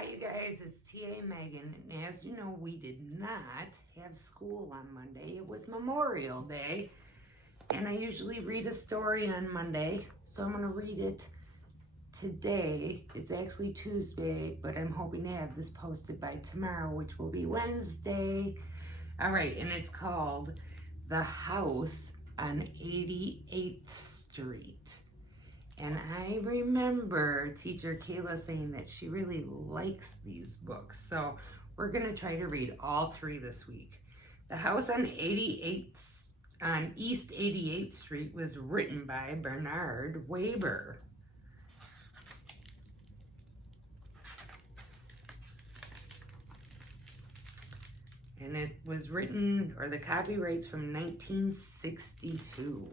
Hi you guys, it's TA Megan, and as you know, we did not have school on Monday. It was Memorial Day, and I usually read a story on Monday, so I'm going to read it today. It's actually Tuesday, but I'm hoping to have this posted by tomorrow, which will be Wednesday. All right, and it's called The House on 88th Street. And I remember teacher Kayla saying that she really likes these books. So we're gonna try to read all three this week. The House on East 88th Street was written by Bernard Waber. And it was written, or the copyright's from 1962.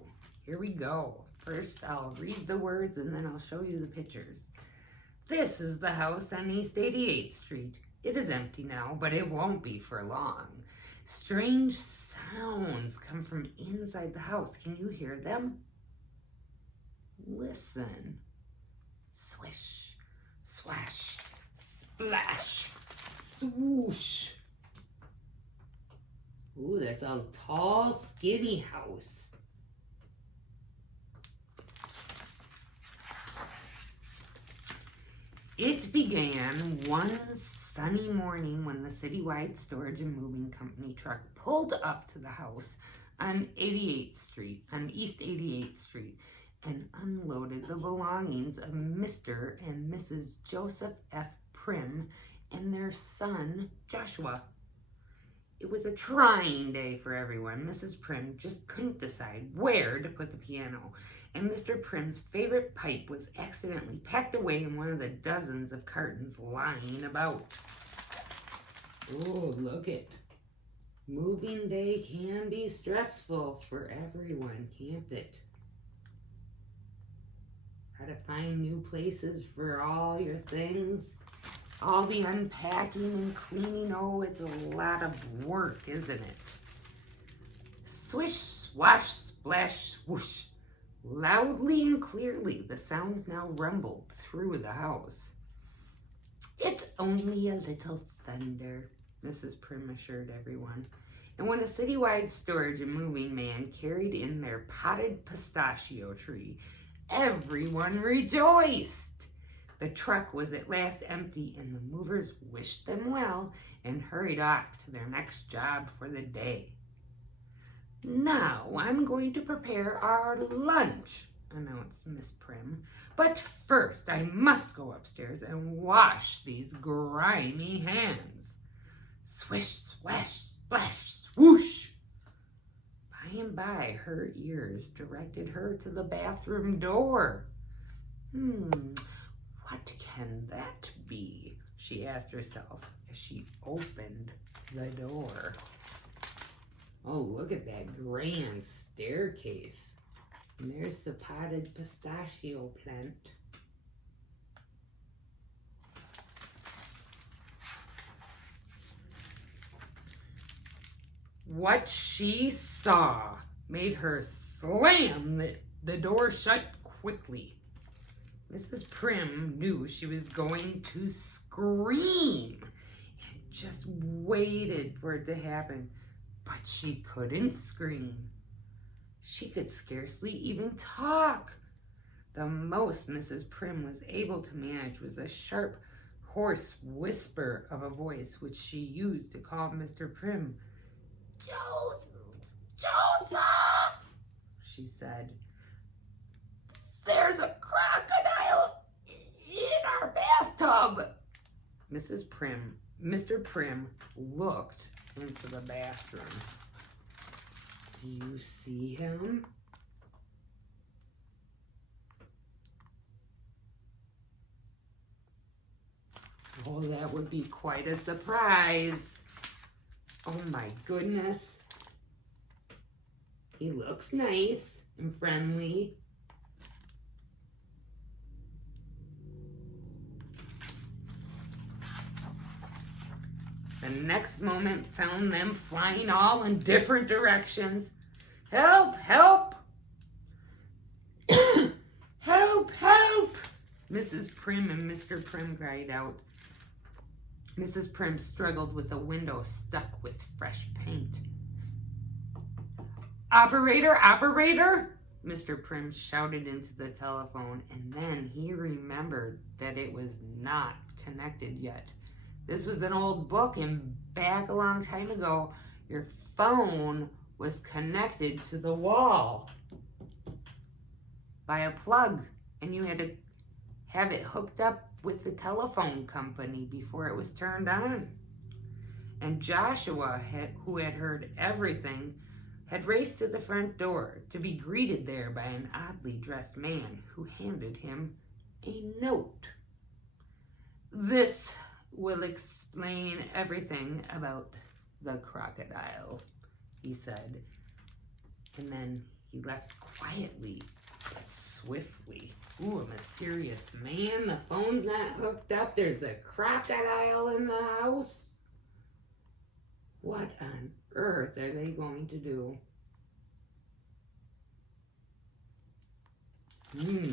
Here we go. First, I'll read the words and then I'll show you the pictures. This is the house on East 88th Street. It is empty now, but it won't be for long. Strange sounds come from inside the house. Can you hear them? Listen. Swish, swash, splash, swoosh. Ooh, that's a tall, skinny house. It began one sunny morning when the Citywide Storage and Moving Company truck pulled up to the house on 88th Street, on East 88th Street, and unloaded the belongings of Mr. and Mrs. Joseph F. Prim and their son, Joshua. It was a trying day for everyone. Mrs. Prim just couldn't decide where to put the piano, and Mr. Prim's favorite pipe was accidentally packed away in one of the dozens of cartons lying about. Oh, look it. Moving day can be stressful for everyone, can't it? How to find new places for all your things. All the unpacking and cleaning, oh, it's a lot of work, isn't it? Swish, swash, splash, swoosh. Loudly and clearly, the sound now rumbled through the house. It's only a little thunder, Mrs. Prim assured everyone. And when a Citywide Storage and Moving man carried in their potted pistachio tree, everyone rejoiced. The truck was at last empty, and the movers wished them well and hurried off to their next job for the day. Now I'm going to prepare our lunch, announced Miss Prim. But first I must go upstairs and wash these grimy hands. Swish, swash, splash, swoosh. By and by her ears directed her to the bathroom door. What can that be? She asked herself as she opened the door. Oh, look at that grand staircase. And there's the potted pistachio plant. What she saw made her slam the door shut quickly. Mrs. Prim knew she was going to scream and just waited for it to happen. But she couldn't scream. She could scarcely even talk. The most Mrs. Prim was able to manage was a sharp, hoarse whisper of a voice which she used to call Mr. Prim. Joseph, she said. There's a crocodile in our bathtub. Mr. Prim looked into the bathroom. Do you see him? Oh, that would be quite a surprise. Oh my goodness. He looks nice and friendly. The next moment found them flying all in different directions. Help, help! Help, help! Mrs. Prim and Mr. Prim cried out. Mrs. Prim struggled with the window stuck with fresh paint. Operator, operator! Mr. Prim shouted into the telephone, and then he remembered that it was not connected yet. This was an old book, and back a long time ago, your phone was connected to the wall by a plug, and you had to have it hooked up with the telephone company before it was turned on. And Joshua, who had heard everything, had raced to the front door to be greeted there by an oddly dressed man who handed him a note. This will explain everything about the crocodile, he said. And then he left quietly but swiftly. Ooh, a mysterious man. The phone's not hooked up. There's a crocodile in the house. What on earth are they going to do?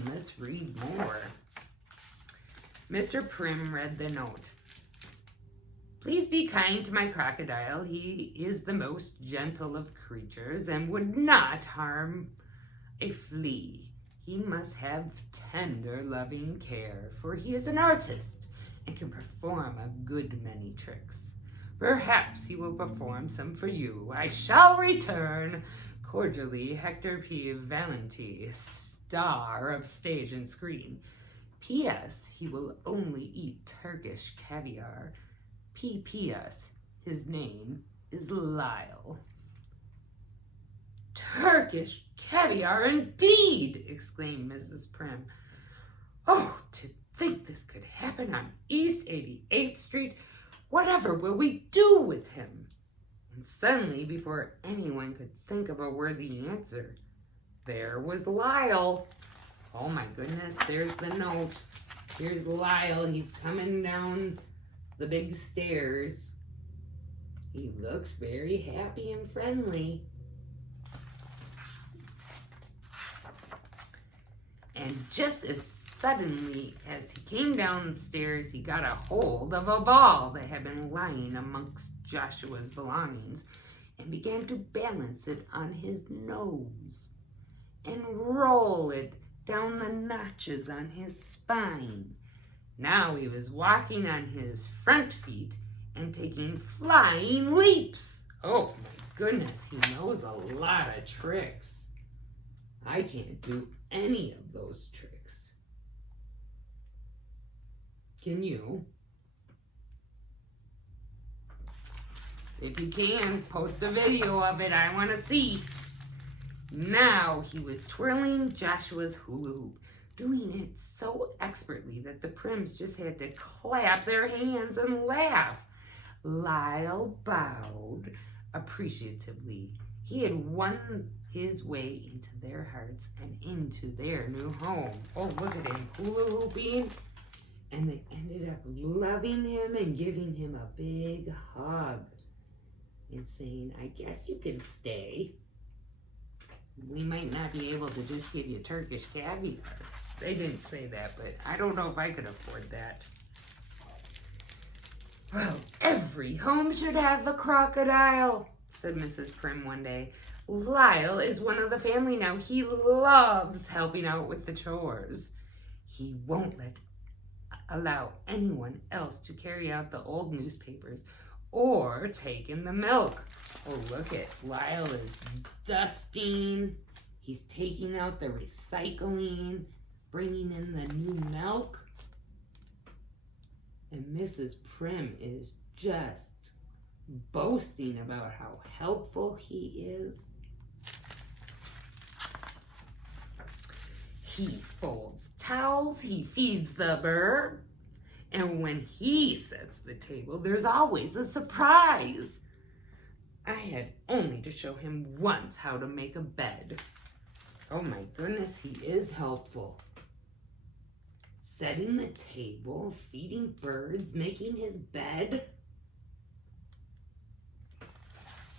Let's read more. Mr. Prim read the note. Please be kind to my crocodile. He is the most gentle of creatures and would not harm a flea. He must have tender, loving care, for he is an artist and can perform a good many tricks. Perhaps he will perform some for you. I shall return. Cordially, Hector P. Valenti, star of stage and screen. P.S. He will only eat Turkish caviar. P.P.S. His name is Lyle. Turkish caviar indeed! Exclaimed Mrs. Prim. Oh, to think this could happen on East 88th Street. Whatever will we do with him? And suddenly, before anyone could think of a worthy answer, there was Lyle. Oh my goodness, there's the note. Here's Lyle. He's coming down the big stairs. He looks very happy and friendly. And just as suddenly as he came downstairs, he got a hold of a ball that had been lying amongst Joshua's belongings and began to balance it on his nose and roll it down the notches on his spine. Now he was walking on his front feet and taking flying leaps. Oh my goodness, he knows a lot of tricks. I can't do any of those tricks. Can you? If you can, post a video of it. I want to see. Now he was twirling Joshua's hula hoop, doing it so expertly that the Prims just had to clap their hands and laugh. Lyle bowed appreciatively. He had won his way into their hearts and into their new home. Oh, look at him hula hooping. And they ended up loving him and giving him a big hug and saying, I guess you can stay. We might not be able to just give you Turkish caviar. They didn't say that, but I don't know if I could afford that. Well, every home should have a crocodile, said Mrs. Prim one day. Lyle is one of the family now. He loves helping out with the chores. He won't allow anyone else to carry out the old newspapers or take in the milk. Oh, look at Lyle is dusting. He's taking out the recycling, bringing in the new milk. And Mrs. Prim is just boasting about how helpful he is. He folds towels, he feeds the bird, and when he sets the table, there's always a surprise. I had only to show him once how to make a bed. Oh my goodness, he is helpful. Setting the table, feeding birds, making his bed.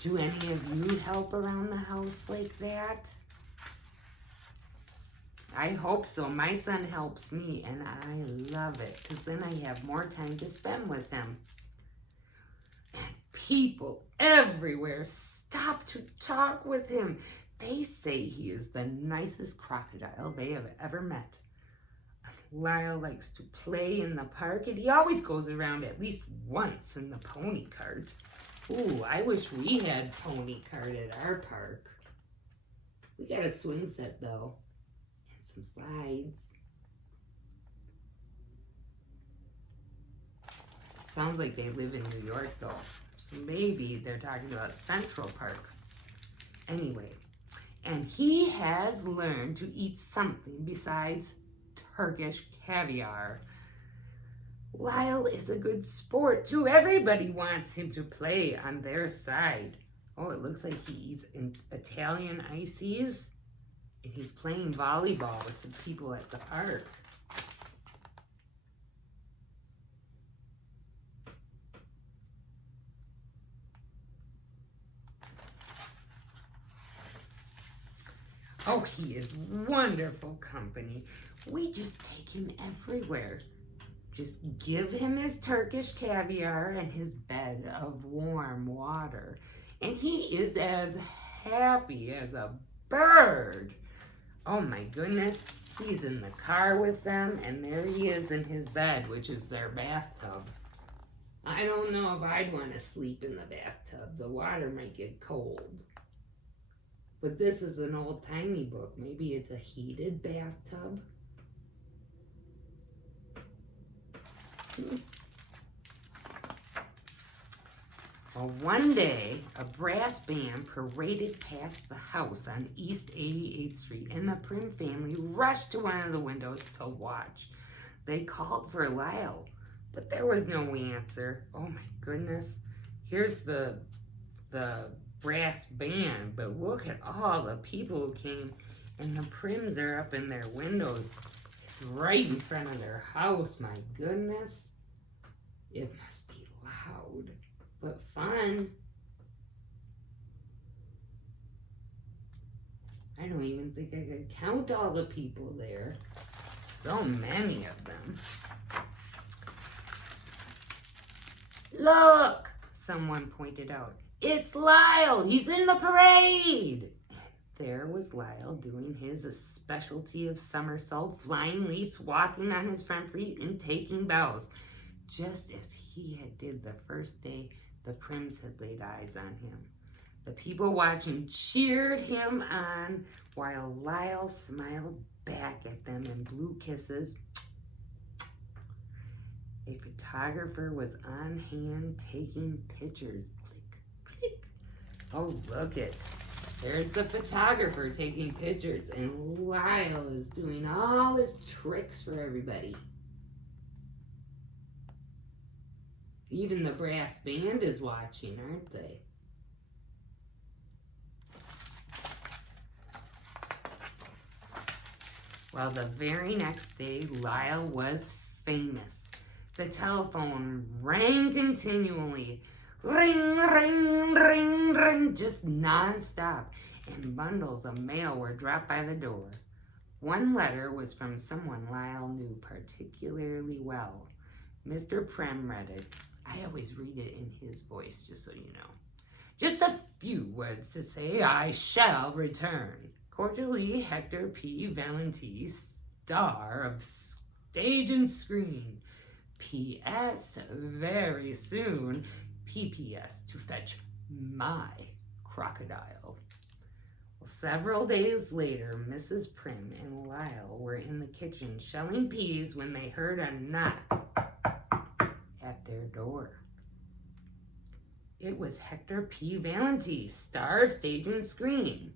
Do any of you help around the house like that? I hope so. My son helps me, and I love it, because then I have more time to spend with him. People everywhere stop to talk with him. They say he is the nicest crocodile they have ever met. Lyle likes to play in the park, and he always goes around at least once in the pony cart. Ooh, I wish we had pony cart at our park. We got a swing set, though, and some slides. Sounds like they live in New York, though. So maybe they're talking about Central Park. Anyway, and he has learned to eat something besides Turkish caviar. Lyle is a good sport, too. Everybody wants him to play on their side. Oh, it looks like he eats Italian ices, and he's playing volleyball with some people at the park. Oh, he is wonderful company. We just take him everywhere. Just give him his Turkish caviar and his bed of warm water, and he is as happy as a bird. Oh my goodness, he's in the car with them, and there he is in his bed, which is their bathtub. I don't know if I'd want to sleep in the bathtub. The water might get cold. But this is an old-timey book. Maybe it's a heated bathtub. Well, one day, a brass band paraded past the house on East 88th Street, and the Prim family rushed to one of the windows to watch. They called for Lyle, but there was no answer. Oh my goodness. Here's the brass band, but look at all the people who came, and the Prims are up in their windows. It's right in front of their house. My goodness. It must be loud, but fun. I don't even think I could count all the people there. So many of them. Look, someone pointed out. It's Lyle. He's in the parade. There was Lyle doing his specialty of somersaults, flying leaps, walking on his front feet, and taking bows. Just as he had did the first day the Prims had laid eyes on him. The people watching cheered him on, while Lyle smiled back at them and blew kisses. A photographer was on hand taking pictures. Click, click. Oh, look it. There's the photographer taking pictures, and Lyle is doing all his tricks for everybody. Even the brass band is watching, aren't they? Well, the very next day, Lyle was famous. The telephone rang continually. Ring, ring, ring, ring, just nonstop. And bundles of mail were dropped by the door. One letter was from someone Lyle knew particularly well. Mr. Prim read it. I always read it in his voice, just so you know. Just a few words to say, I shall return. Cordially, Hector P. Valenti, star of stage and screen. P.S. Very soon. P.P.S. to fetch my crocodile. Well, several days later, Mrs. Prim and Lyle were in the kitchen shelling peas when they heard a knock at their door. It was Hector P. Valenti, star of stage and screen.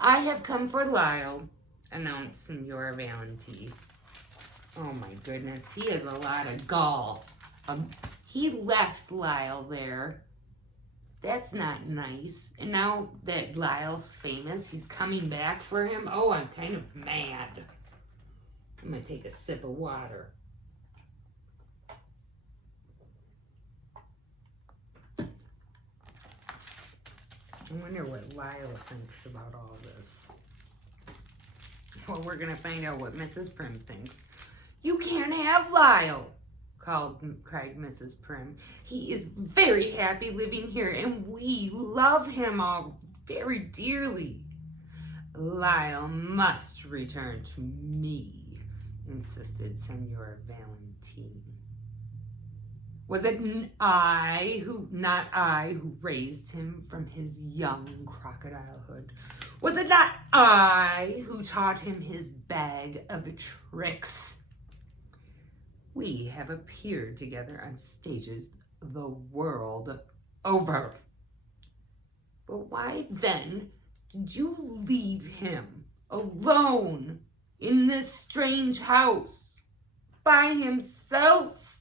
I have come for Lyle, announced Signor Valenti. Oh my goodness, he has a lot of gall. He left Lyle there. That's not nice. And now that Lyle's famous, he's coming back for him. Oh, I'm kind of mad. I'm going to take a sip of water. I wonder what Lyle thinks about all this. Well, we're going to find out what Mrs. Prim thinks. You can't have Lyle, cried Mrs. Prim. "He is very happy living here, and we love him all very dearly." "Lyle must return to me," insisted Senor Valentine. "Was it not I who raised him from his young crocodilehood? Was it not I who taught him his bag of tricks? We have appeared together on stages the world over. But why then did you leave him alone in this strange house by himself?"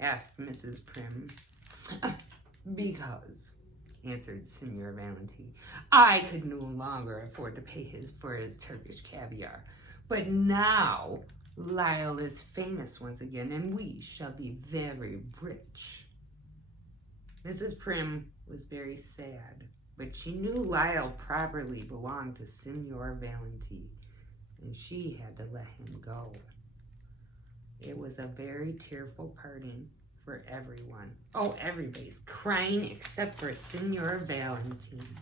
asked Mrs. Prim. "Because," answered Senor Valentine, "I could no longer afford to pay for his Turkish caviar. But now Lyle is famous once again, and we shall be very rich." Mrs. Prim was very sad, but she knew Lyle properly belonged to Senor Valentine, and she had to let him go. It was a very tearful parting for everyone. Oh, everybody's crying except for Senor Valentine.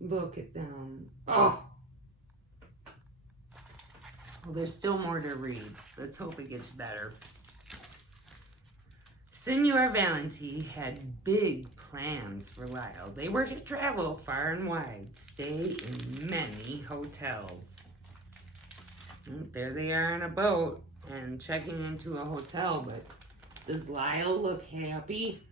Look at them. Oh! Well, there's still more to read. Let's hope it gets better. Senor Valentine had big plans for Lyle. They were to travel far and wide, stay in many hotels. There they are on a boat and checking into a hotel, but does Lyle look happy?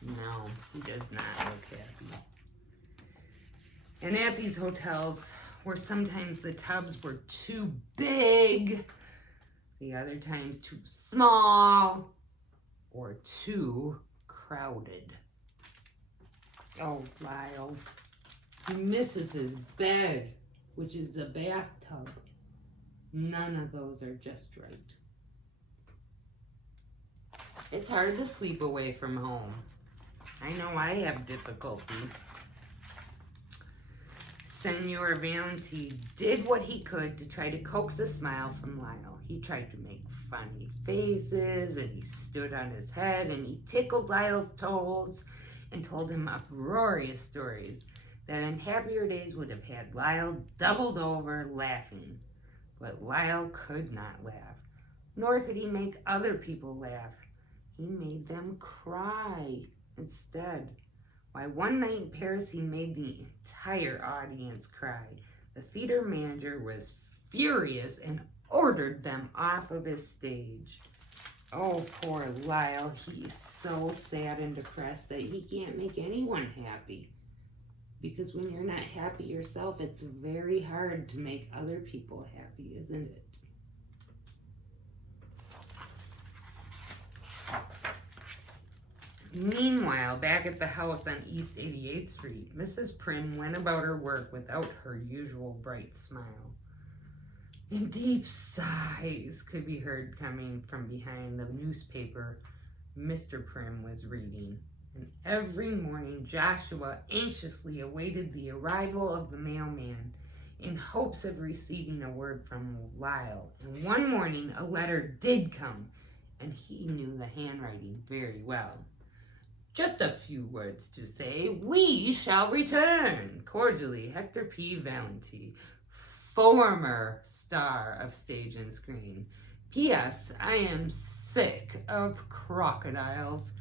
No, he does not look happy. And at these hotels, where sometimes the tubs were too big, the other times too small, or too crowded. Oh, Lyle. He misses his bed, which is a bathtub. None of those are just right. It's hard to sleep away from home. I know I have difficulty. Senor Valentine did what he could to try to coax a smile from Lyle. He tried to make funny faces, and he stood on his head, and he tickled Lyle's toes and told him uproarious stories that in happier days would have had Lyle doubled over laughing. But Lyle could not laugh, nor could he make other people laugh. He made them cry instead. Why, one night in Paris, he made the entire audience cry. The theater manager was furious and ordered them off of his stage. Oh, poor Lyle. He's so sad and depressed that he can't make anyone happy. Because when you're not happy yourself, it's very hard to make other people happy, isn't it? Meanwhile, back at the house on East 88th Street, Mrs. Prim went about her work without her usual bright smile. And deep sighs could be heard coming from behind the newspaper Mr. Prim was reading. And every morning Joshua anxiously awaited the arrival of the mailman in hopes of receiving a word from Lyle. And one morning a letter did come, and he knew the handwriting very well. Just a few words to say, "We shall return. Cordially, Hector P. Valentine, former star of stage and screen. P.S. I am sick of crocodiles.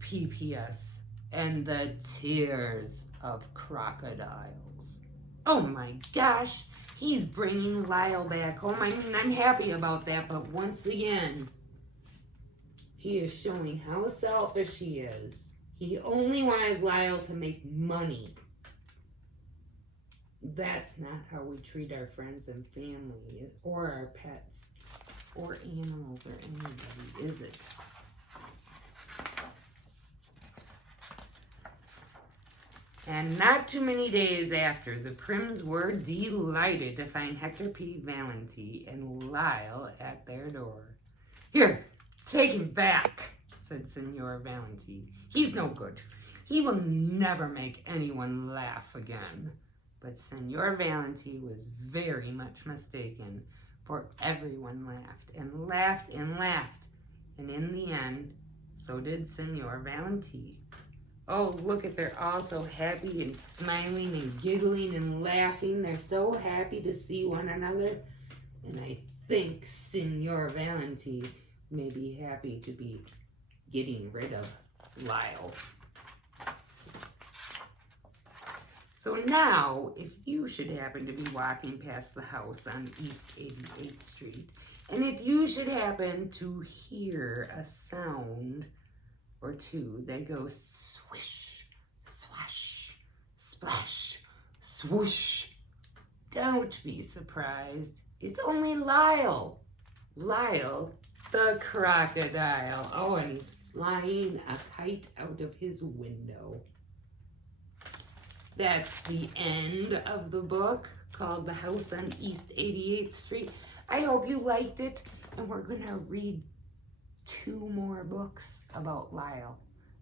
P.P.S. and the tears of crocodiles." Oh my gosh, he's bringing Lyle back home. I'm happy about that, but once again, he is showing how selfish he is. He only wanted Lyle to make money. That's not how we treat our friends and family, or our pets, or animals, or anybody, is it? And not too many days after, the Prims were delighted to find Hector P. Valentine and Lyle at their door. "Here, take him back," said Senor Valentine. "He's no good. He will never make anyone laugh again. But Senor Valenti was very much mistaken, for everyone laughed and laughed and laughed. And in the end, so did Senor Valenti. Oh, look at, they're all so happy and smiling and giggling and laughing. They're so happy to see one another. And I think Senor Valenti may be happy to be getting rid of Lyle. So now, if you should happen to be walking past the house on East 88th Street, and if you should happen to hear a sound or two that goes swish, swash, splash, swoosh, don't be surprised. It's only Lyle. Lyle the crocodile. Oh, and he's flying a kite out of his window. That's the end of the book called The House on East 88th Street. I hope you liked it, and we're going to read 2 more books about Lyle.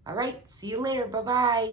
All right, see you later. Bye-bye.